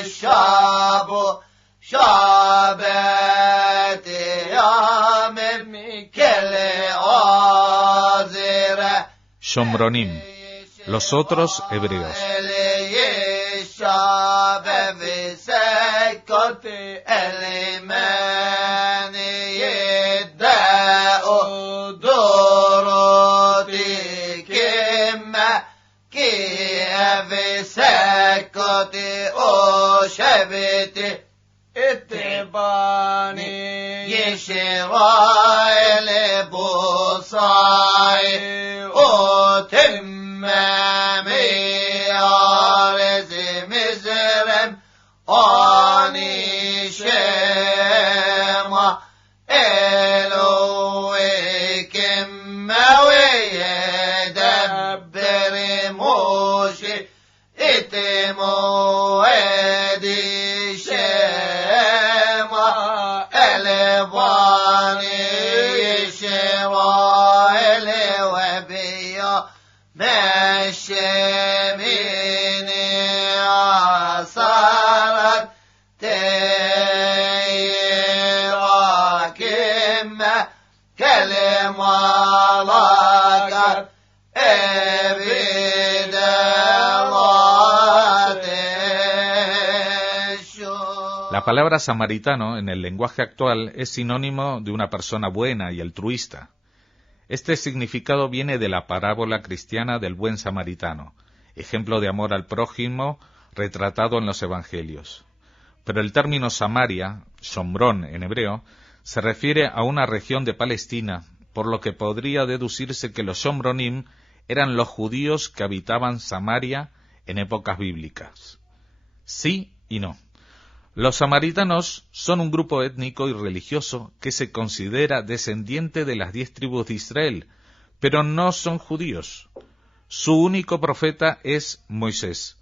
الشعب شعبت يامم كل عازرة Shomronim, los otros hebreos. الشعب في سكت الإيمان يدعو دورتي كما كيف سكت أشبت اتباني يشرائيل بوصاي أتمامي عارز مزرم آني شما إلوي كما ويدبر موشي اتمو ادي شما الباني شرائيل وبيا مشميني عصارت تيرا كما كلمة لك La palabra samaritano en el lenguaje actual es sinónimo de una persona buena y altruista. Este significado viene de la parábola cristiana del buen samaritano, ejemplo de amor al prójimo retratado en los evangelios. Pero el término Samaria, Shomrón en hebreo, se refiere a una región de Palestina, por lo que podría deducirse que los Shomronim eran los judíos que habitaban Samaria en épocas bíblicas. Sí y no. Los samaritanos son un grupo étnico y religioso que se considera descendiente de las 10 tribus de Israel, pero no son judíos. Su único profeta es Moisés.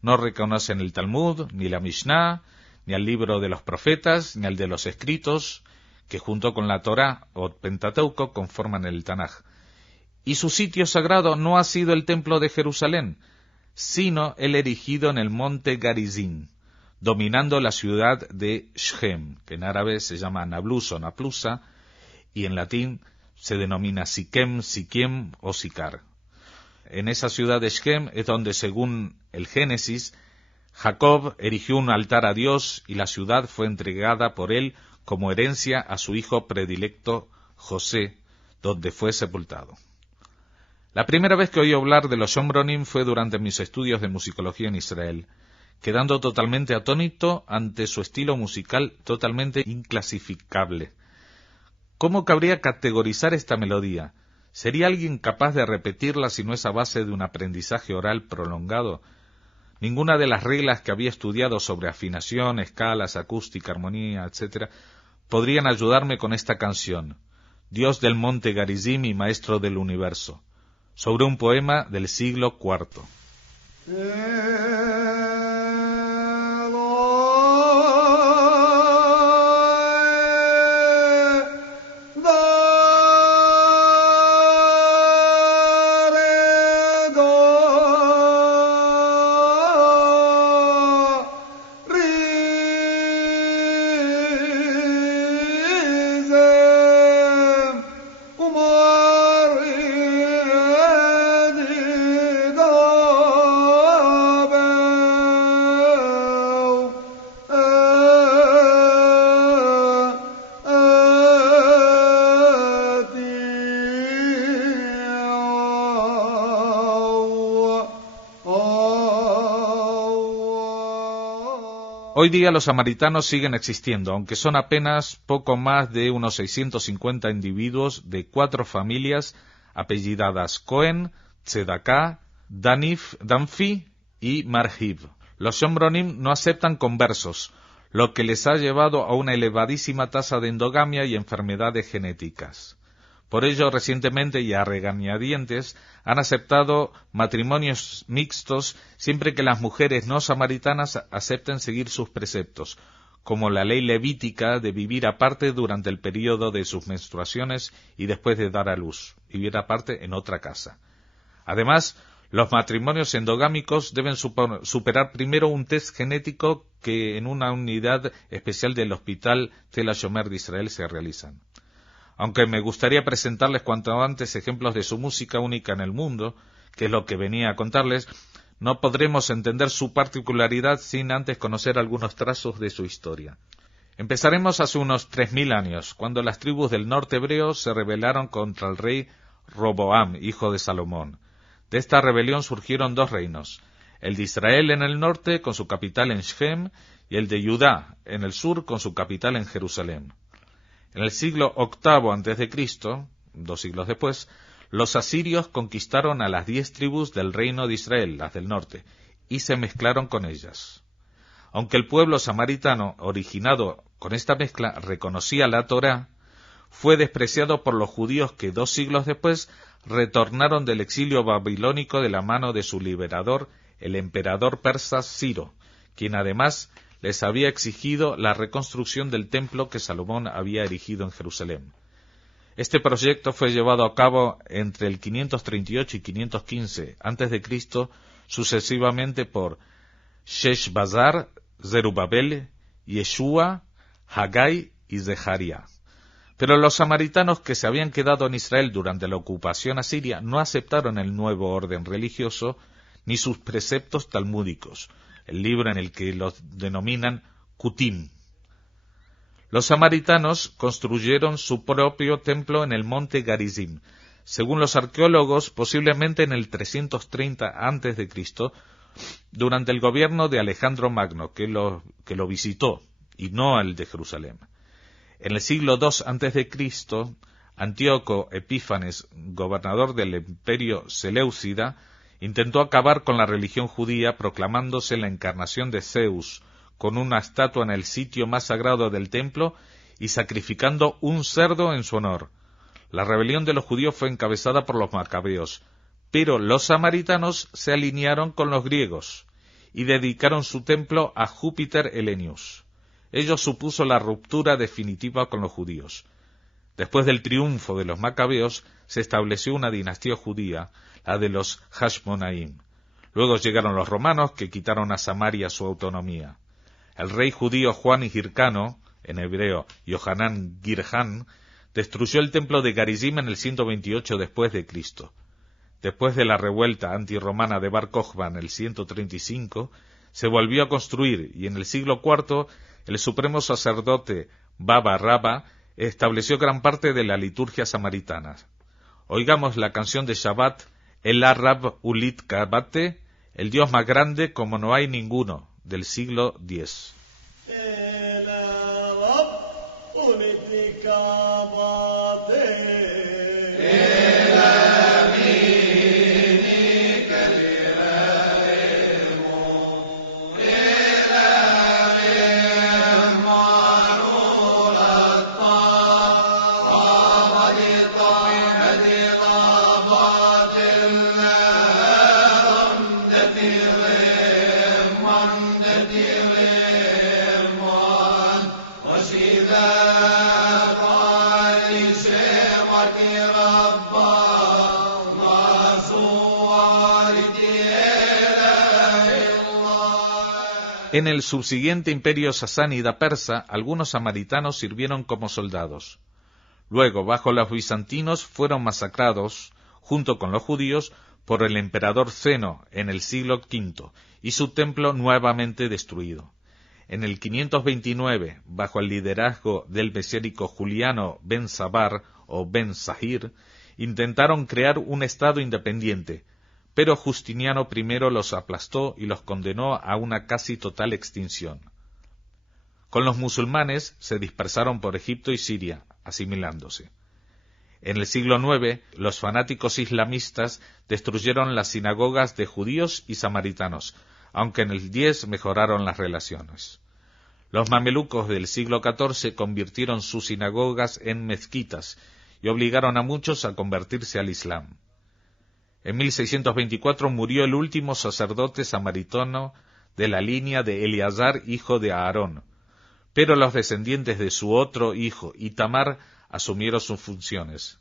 No reconocen el Talmud, ni la Mishnah, ni el libro de los profetas, ni el de los escritos, que junto con la Torá o Pentateuco conforman el Tanaj. Y su sitio sagrado no ha sido el templo de Jerusalén, sino el erigido en el monte Garizim, dominando la ciudad de Shechem, que en árabe se llama Nablus o Naplusa, y en latín se denomina Siquem, Siquiem o Sicar. En esa ciudad de Shechem es donde, según el Génesis, Jacob erigió un altar a Dios y la ciudad fue entregada por él como herencia a su hijo predilecto José, donde fue sepultado. La primera vez que oí hablar de los Shomronim fue durante mis estudios de musicología en Israel, quedando totalmente atónito ante su estilo musical totalmente inclasificable. ¿Cómo cabría categorizar esta melodía? ¿Sería alguien capaz de repetirla si no es a base de un aprendizaje oral prolongado? Ninguna de las reglas que había estudiado sobre afinación, escalas, acústica, armonía, etc., podrían ayudarme con esta canción, Dios del monte Garizim y maestro del universo, sobre un poema del siglo IV. Hoy día los samaritanos siguen existiendo, aunque son apenas poco más de unos 650 individuos de 4 familias apellidadas Cohen, Tzedaká, Danfi y Marhib. Los Shomronim no aceptan conversos, lo que les ha llevado a una elevadísima tasa de endogamia y enfermedades genéticas. Por ello, recientemente y a regañadientes, han aceptado matrimonios mixtos siempre que las mujeres no samaritanas acepten seguir sus preceptos, como la ley levítica de vivir aparte durante el período de sus menstruaciones y después de dar a luz, vivir aparte en otra casa. Además, Los matrimonios endogámicos deben superar primero un test genético que en una unidad especial del Hospital Tel HaShomer de Israel se realizan. Aunque me gustaría presentarles cuanto antes ejemplos de su música única en el mundo, que es lo que venía a contarles, no podremos entender su particularidad sin antes conocer algunos trazos de su historia. Empezaremos hace unos 3000 años, cuando las tribus del norte hebreo se rebelaron contra el rey Roboam, hijo de Salomón. De esta rebelión surgieron dos reinos, el de Israel en el norte con su capital en Shechem y el de Judá en el sur con su capital en Jerusalén. En el siglo VIII a.C., 2 siglos después, los asirios conquistaron a las 10 tribus del reino de Israel, las del norte, y se mezclaron con ellas. Aunque el pueblo samaritano, originado con esta mezcla, reconocía la Torá, fue despreciado por los judíos que 2 siglos después retornaron del exilio babilónico de la mano de su liberador, el emperador persa Ciro, quien además les había exigido la reconstrucción del templo que Salomón había erigido en Jerusalén. Este proyecto fue llevado a cabo entre el 538 y 515 a.C., sucesivamente por Sheshbazzar, Zerubabel, Yeshua, Haggai y Zeharia. Pero los samaritanos que se habían quedado en Israel durante la ocupación asiria no aceptaron el nuevo orden religioso ni sus preceptos talmúdicos, el libro en el que los denominan Kutim. Los samaritanos construyeron su propio templo en el monte Garizim, según los arqueólogos, posiblemente en el 330 a.C., durante el gobierno de Alejandro Magno, que lo visitó, y no el de Jerusalén. En el siglo II a.C., Antíoco Epífanes, gobernador del imperio seleucida, intentó acabar con la religión judía proclamándose la encarnación de Zeus, con una estatua en el sitio más sagrado del templo y sacrificando un cerdo en su honor. La rebelión de los judíos fue encabezada por los macabeos, pero los samaritanos se alinearon con los griegos y dedicaron su templo a Júpiter Helenius. Ello supuso la ruptura definitiva con los judíos. Después del triunfo de los macabeos, se estableció una dinastía judía, la de los Hashmonaim. Luego llegaron los romanos, que quitaron a Samaria su autonomía. El rey judío Juan Hircano, en hebreo Yohanan Girhan, destruyó el templo de Garizim en el 128 después de Cristo. Después de la revuelta antirromana de Bar Kokhba en el 135, se volvió a construir y en el siglo IV el supremo sacerdote Baba Rabba estableció gran parte de la liturgia samaritana. Oigamos la canción de Shabbat, El Arab Ulit Kabate, el Dios más grande como no hay ninguno, del siglo X. En el subsiguiente imperio sasánida persa, algunos samaritanos sirvieron como soldados. Luego, bajo los bizantinos, fueron masacrados, junto con los judíos, por el emperador Zeno en el siglo V, y su templo nuevamente destruido. En el 529, bajo el liderazgo del mesiánico Juliano ben Sabar o ben Zahir, intentaron crear un estado independiente, pero Justiniano I los aplastó y los condenó a una casi total extinción. Con los musulmanes se dispersaron por Egipto y Siria, asimilándose. En el siglo IX, los fanáticos islamistas destruyeron las sinagogas de judíos y samaritanos, aunque en el X mejoraron las relaciones. Los mamelucos del siglo XIV convirtieron sus sinagogas en mezquitas y obligaron a muchos a convertirse al Islam. En 1624 murió el último sacerdote samaritano de la línea de Eleazar, hijo de Aarón, pero los descendientes de su otro hijo, Itamar, asumieron sus funciones.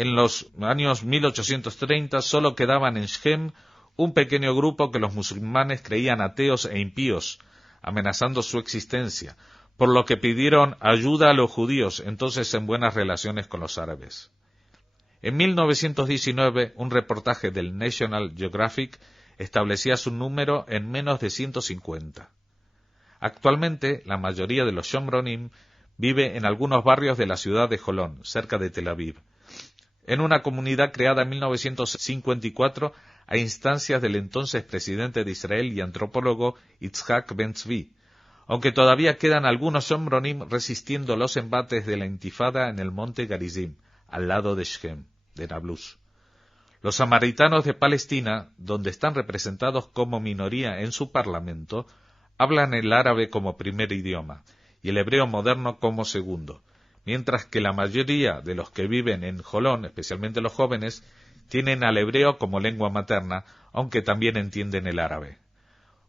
En los años 1830 solo quedaban en Shem un pequeño grupo que los musulmanes creían ateos e impíos, amenazando su existencia, por lo que pidieron ayuda a los judíos, entonces en buenas relaciones con los árabes. En 1919, un reportaje del National Geographic establecía su número en menos de 150. Actualmente, la mayoría de los Shomronim vive en algunos barrios de la ciudad de Jolón, cerca de Tel Aviv, en una comunidad creada en 1954 a instancias del entonces presidente de Israel y antropólogo Yitzhak Ben-Tzvi, aunque todavía quedan algunos Shomronim resistiendo los embates de la intifada en el monte Garizim, al lado de Shem, de Nablus. Los samaritanos de Palestina, donde están representados como minoría en su parlamento, hablan el árabe como primer idioma y el hebreo moderno como segundo, mientras que la mayoría de los que viven en Jolón, especialmente los jóvenes, tienen al hebreo como lengua materna, aunque también entienden el árabe.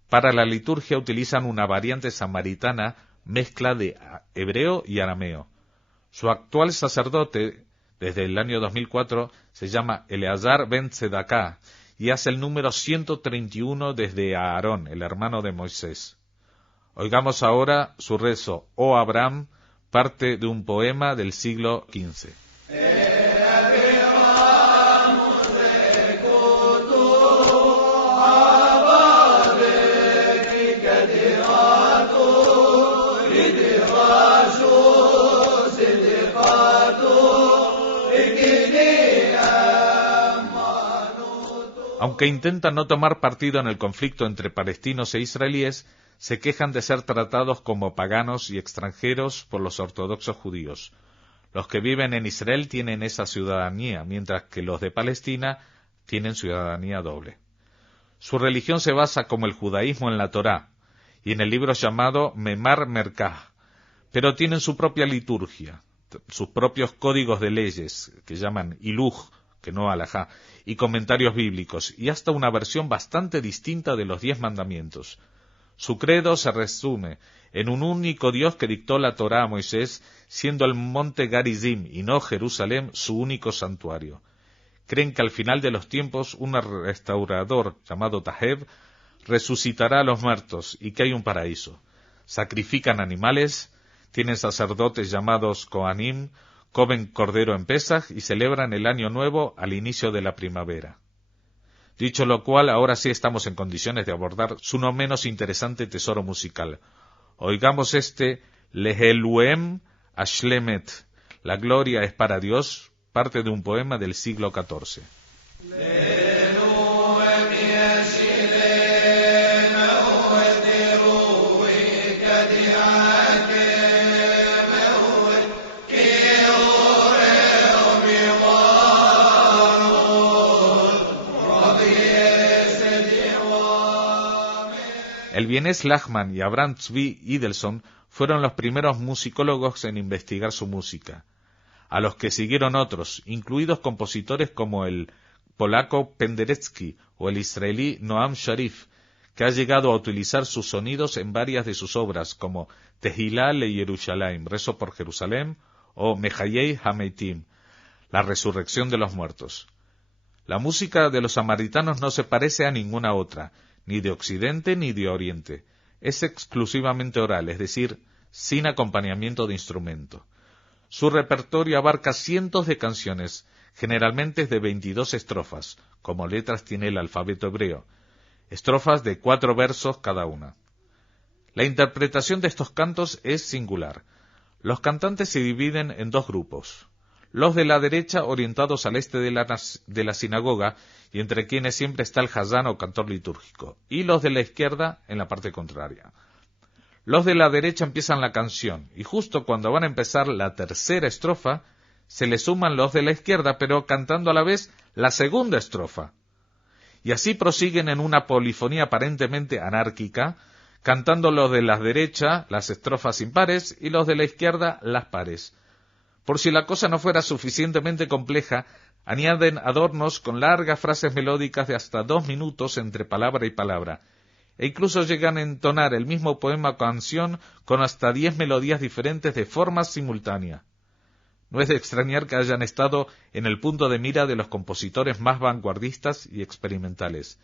Para la liturgia utilizan una variante samaritana mezcla de hebreo y arameo. Su actual sacerdote, desde el año 2004, se llama Eleazar ben Tzedakah y hace el número 131 desde Aarón, el hermano de Moisés. Oigamos ahora su rezo, Oh Abraham, parte de un poema del siglo XV. Aunque intentan no tomar partido en el conflicto entre palestinos e israelíes, se quejan de ser tratados como paganos y extranjeros por los ortodoxos judíos. Los que viven en Israel tienen esa ciudadanía, mientras que los de Palestina tienen ciudadanía doble. Su religión se basa como el judaísmo en la Torá y en el libro llamado Memar Merkah, pero tienen su propia liturgia, sus propios códigos de leyes, que llaman Hiluj, que no alajá, y comentarios bíblicos, y hasta una versión bastante distinta de los 10 mandamientos. Su credo se resume en un único Dios que dictó la Torá a Moisés, siendo el monte Garizim y no Jerusalén su único santuario. Creen que al final de los tiempos un restaurador llamado Taheb resucitará a los muertos y que hay un paraíso. Sacrifican animales, tienen sacerdotes llamados Kohanim, comen cordero en Pesaj y celebran el año nuevo al inicio de la primavera. Dicho lo cual, ahora sí estamos en condiciones de abordar su no menos interesante tesoro musical. Oigamos este Leheluem Ashlemet, la gloria es para Dios, parte de un poema del siglo XIV. El vienés Lachman y Abraham Tzvi Idelson fueron los primeros musicólogos en investigar su música, a los que siguieron otros, incluidos compositores como el polaco Penderecki o el israelí Noam Sharif, que ha llegado a utilizar sus sonidos en varias de sus obras, como Tehilá le Yerushalayim, Rezo por Jerusalén, o Mejayei Hameitim, La resurrección de los muertos. La música de los samaritanos no se parece a ninguna otra, ni de Occidente ni de Oriente. Es exclusivamente oral, es decir, sin acompañamiento de instrumento. Su repertorio abarca cientos de canciones, generalmente de 22 estrofas, como letras tiene el alfabeto hebreo, estrofas de 4 versos cada una. La interpretación de estos cantos es singular. Los cantantes se dividen en 2 grupos. Los de la derecha orientados al este de la sinagoga, y entre quienes siempre está el hazán o cantor litúrgico, y los de la izquierda en la parte contraria. Los de la derecha empiezan la canción, y justo cuando van a empezar la tercera estrofa, se le suman los de la izquierda, pero cantando a la vez la segunda estrofa. Y así prosiguen en una polifonía aparentemente anárquica, cantando los de la derecha las estrofas impares y los de la izquierda las pares. Por si la cosa no fuera suficientemente compleja, añaden adornos con largas frases melódicas de hasta 2 minutos entre palabra y palabra, e incluso llegan a entonar el mismo poema o canción con hasta 10 melodías diferentes de forma simultánea. no es de extrañar que hayan estado en el punto de mira de los compositores más vanguardistas y experimentales,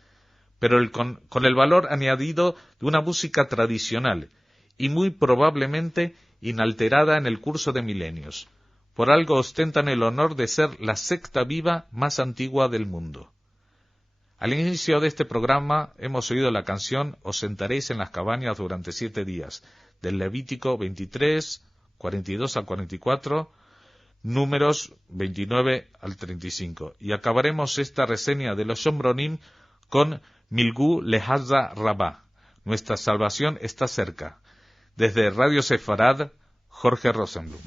pero con el valor añadido de una música tradicional y muy probablemente inalterada en el curso de milenios. Por algo ostentan el honor de ser la secta viva más antigua del mundo. Al inicio de este programa hemos oído la canción Os sentaréis en las cabañas durante 7 días, del Levítico 23, 42 al 44, Números 29 al 35. Y acabaremos esta reseña de los Shombronim con Milgú Lehaza Rabá. Nuestra salvación está cerca. Desde Radio Sefarad, Jorge Rosenblum.